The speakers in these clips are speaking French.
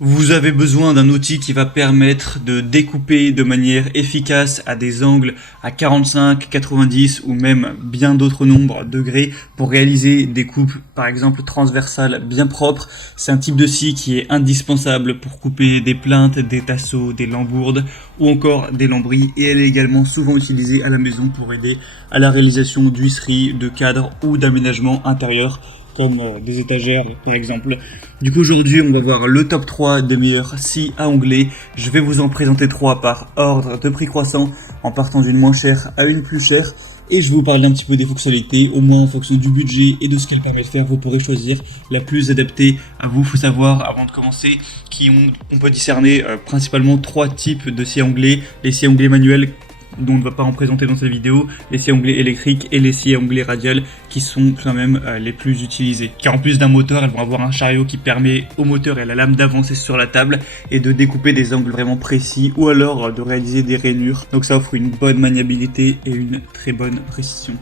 Vous avez besoin d'un outil qui va permettre de découper de manière efficace à des angles à 45, 90 ou même bien d'autres nombres degrés pour réaliser des coupes par exemple transversales bien propres. C'est un type de scie qui est indispensable pour couper des plinthes, des tasseaux, des lambourdes ou encore des lambris, et elle est également souvent utilisée à la maison pour aider à la réalisation d'huisseries, de cadres ou d'aménagements intérieurs comme des étagères par exemple. Du coup aujourd'hui on va voir le top 3 des meilleures scies à onglets. Je vais vous en présenter 3 par ordre de prix croissant en partant d'une moins chère à une plus chère. Et je vais vous parler un petit peu des fonctionnalités, au moins en fonction du budget et de ce qu'elle permet de faire, vous pourrez choisir la plus adaptée à vous. Il faut savoir, avant de commencer, on peut discerner principalement 3 types de scies à onglets. Les scies à onglets manuels, dont on ne va pas en présenter dans cette vidéo, les scies à onglets électriques et les scies à onglets radiales qui sont quand même les plus utilisées. Car en plus d'un moteur, elles vont avoir un chariot qui permet au moteur et à la lame d'avancer sur la table et de découper des angles vraiment précis ou alors de réaliser des rainures. Donc ça offre une bonne maniabilité et une très bonne précision.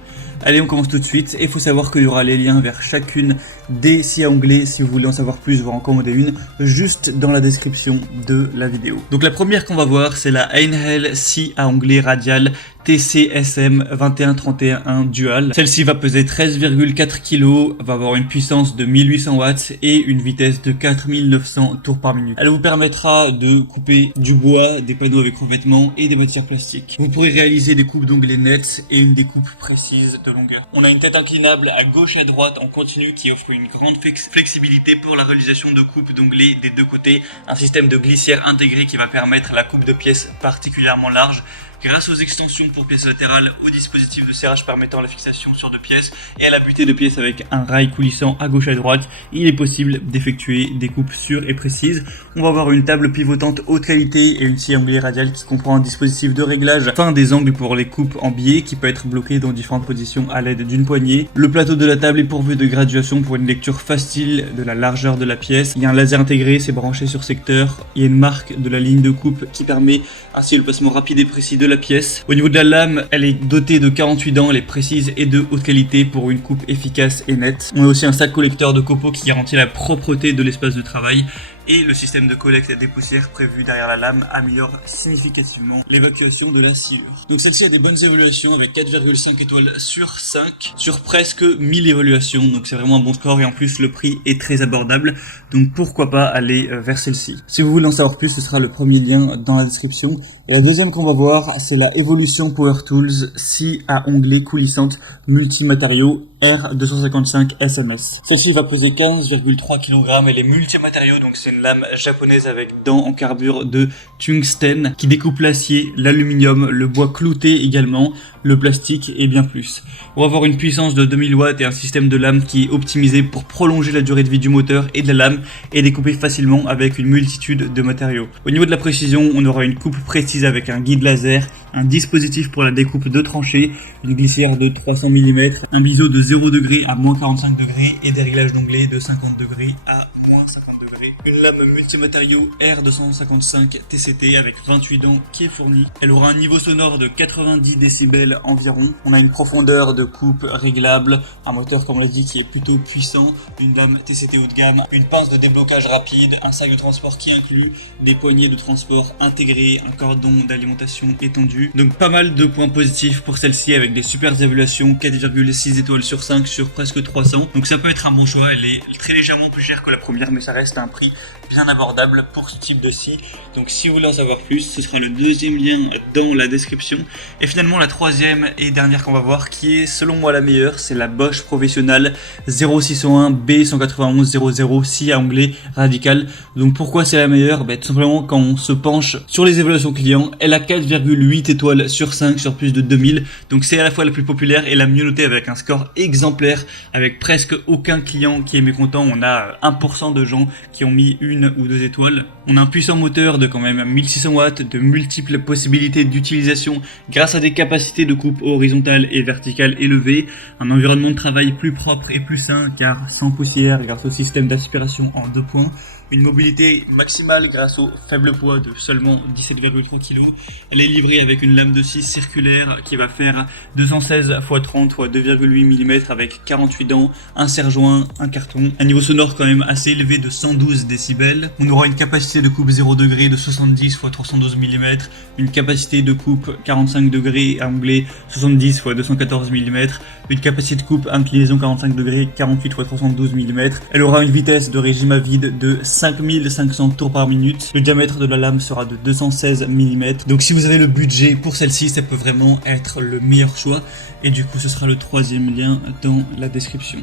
Allez, on commence tout de suite, et il faut savoir qu'il y aura les liens vers chacune des scies à onglets si vous voulez en savoir plus, voire en commander une, juste dans la description de la vidéo. Donc la première qu'on va voir, c'est la Einhell scie à onglets radiale TCSM 2131 Dual. Celle-ci va peser 13,4 kg, va avoir une puissance de 1800 watts et une vitesse de 4900 tours par minute. Elle vous permettra de couper du bois, des panneaux avec revêtement et des matières plastiques. Vous pourrez réaliser des coupes d'onglets nettes et une découpe précise de longueur. On a une tête inclinable à gauche et à droite en continu qui offre une grande flexibilité pour la réalisation de coupes d'onglets des deux côtés. Un système de glissière intégré qui va permettre la coupe de pièces particulièrement large, grâce aux extensions pour pièces latérales, au dispositif de serrage permettant la fixation sur deux pièces et à la butée de pièces avec un rail coulissant à gauche et à droite, il est possible d'effectuer des coupes sûres et précises. On va avoir une table pivotante haute qualité et une scie à onglets radiale qui comprend un dispositif de réglage fin des angles pour les coupes en biais qui peut être bloqué dans différentes positions à l'aide d'une poignée. Le plateau de la table est pourvu de graduation pour une lecture facile de la largeur de la pièce. Il y a un laser intégré, c'est branché sur secteur. Il y a une marque de la ligne de coupe qui permet ainsi le placement rapide et précis de la pièce. Au niveau de la lame, elle est dotée de 48 dents, elle est précise et de haute qualité pour une coupe efficace et nette. On a aussi un sac collecteur de copeaux qui garantit la propreté de l'espace de travail. Et le système de collecte des poussières prévu derrière la lame améliore significativement l'évacuation de la sciure. Donc celle-ci a des bonnes évaluations avec 4,5 étoiles sur 5 sur presque 1000 évaluations. Donc c'est vraiment un bon score et en plus le prix est très abordable. Donc pourquoi pas aller vers celle-ci. Si vous voulez en savoir plus, ce sera le premier lien dans la description. Et la deuxième qu'on va voir, c'est la Evolution Power Tools scie à onglets coulissante multimatériaux R255 SMS. Celle-ci va peser 15,3 kg, elle est multimatériaux, donc c'est une lame japonaise avec dents en carbure de tungstène qui découpe l'acier, l'aluminium, le bois clouté également, le plastique et bien plus. On va avoir une puissance de 2000 watts et un système de lame qui est optimisé pour prolonger la durée de vie du moteur et de la lame et découper facilement avec une multitude de matériaux. Au niveau de la précision, on aura une coupe précise avec un guide laser, un dispositif pour la découpe de tranchées, une glissière de 300 mm, un biseau de 0 degré à moins 45 degrés et des réglages d'onglets de 50 degrés à moins 50 degrés. Une lame multimatériaux R255 TCT avec 28 dents qui est fournie. Elle aura un niveau sonore de 90 décibels environ. On a une profondeur de coupe réglable, un moteur comme on l'a dit qui est plutôt puissant, une lame TCT haut de gamme, une pince de déblocage rapide, un sac de transport qui inclut des poignées de transport intégrées, un cordon d'alimentation étendu. Donc pas mal de points positifs pour celle-ci avec des super évaluations, 4,6 étoiles sur 5 sur presque 300. Donc ça peut être un bon choix. Elle est très légèrement plus chère que la première, mais ça reste un prix bien abordable pour ce type de scie. Donc si vous voulez en savoir plus, ce sera le deuxième lien dans la description. Et finalement la troisième et dernière qu'on va voir, qui est selon moi la meilleure, c'est la Bosch Professional 0601 B19100 scie à onglets radical. Donc pourquoi c'est la meilleure? Tout simplement quand on se penche sur les évaluations clients, elle a 4,8 étoiles sur 5 sur plus de 2000. Donc c'est à la fois la plus populaire et la mieux notée avec un score exemplaire, avec presque aucun client qui est mécontent. On a 1% de gens qui ont mis une ou 2 étoiles. On a un puissant moteur de quand même 1600 watts, de multiples possibilités d'utilisation grâce à des capacités de coupe horizontale et verticale élevées, un environnement de travail plus propre et plus sain car sans poussière grâce au système d'aspiration en 2 points, une mobilité maximale grâce au faible poids de seulement 17,3 kg. Elle est livrée avec une lame de scie circulaire qui va faire 216 x 30 x 2,8 mm avec 48 dents, un serre-joint, un carton. Un niveau sonore quand même assez élevé de 112 décibels. On aura une capacité de coupe 0 degré de 70 x 312 mm, une capacité de coupe 45 degrés à onglet 70 x 214 mm, une capacité de coupe inclinaison 45 degrés 48 x 312 mm. Elle aura une vitesse de régime à vide de 5500 tours par minute. Le diamètre de la lame sera de 216 mm. Donc si vous avez le budget pour celle-ci, ça peut vraiment être le meilleur choix. Et du coup, ce sera le troisième lien dans la description.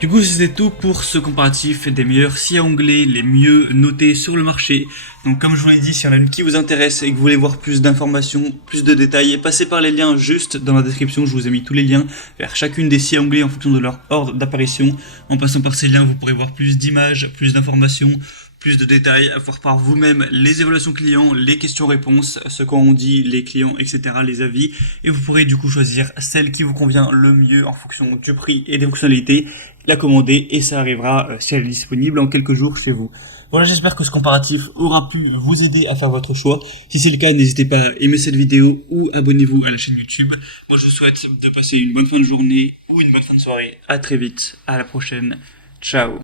Du coup, c'était tout pour ce comparatif des meilleurs scies à onglet, les mieux notés sur le marché. Donc comme je vous l'ai dit, s'il y en a une qui vous intéresse et que vous voulez voir plus d'informations, plus de détails, passez par les liens juste dans la description. Je vous ai mis tous les liens vers chacune des scies à onglet en fonction de leur ordre d'apparition. En passant par ces liens, vous pourrez voir plus d'images, plus d'informations, plus de détails, voir par vous-même les évaluations clients, les questions-réponses, ce qu'ont dit les clients, etc., les avis. Et vous pourrez du coup choisir celle qui vous convient le mieux en fonction du prix et des fonctionnalités, la commander et ça arrivera, si elle est disponible, en quelques jours chez vous. Voilà, j'espère que ce comparatif aura pu vous aider à faire votre choix. Si c'est le cas, n'hésitez pas à aimer cette vidéo ou abonnez-vous à la chaîne YouTube. Moi, je vous souhaite de passer une bonne fin de journée ou une bonne fin de soirée. À très vite, à la prochaine. Ciao.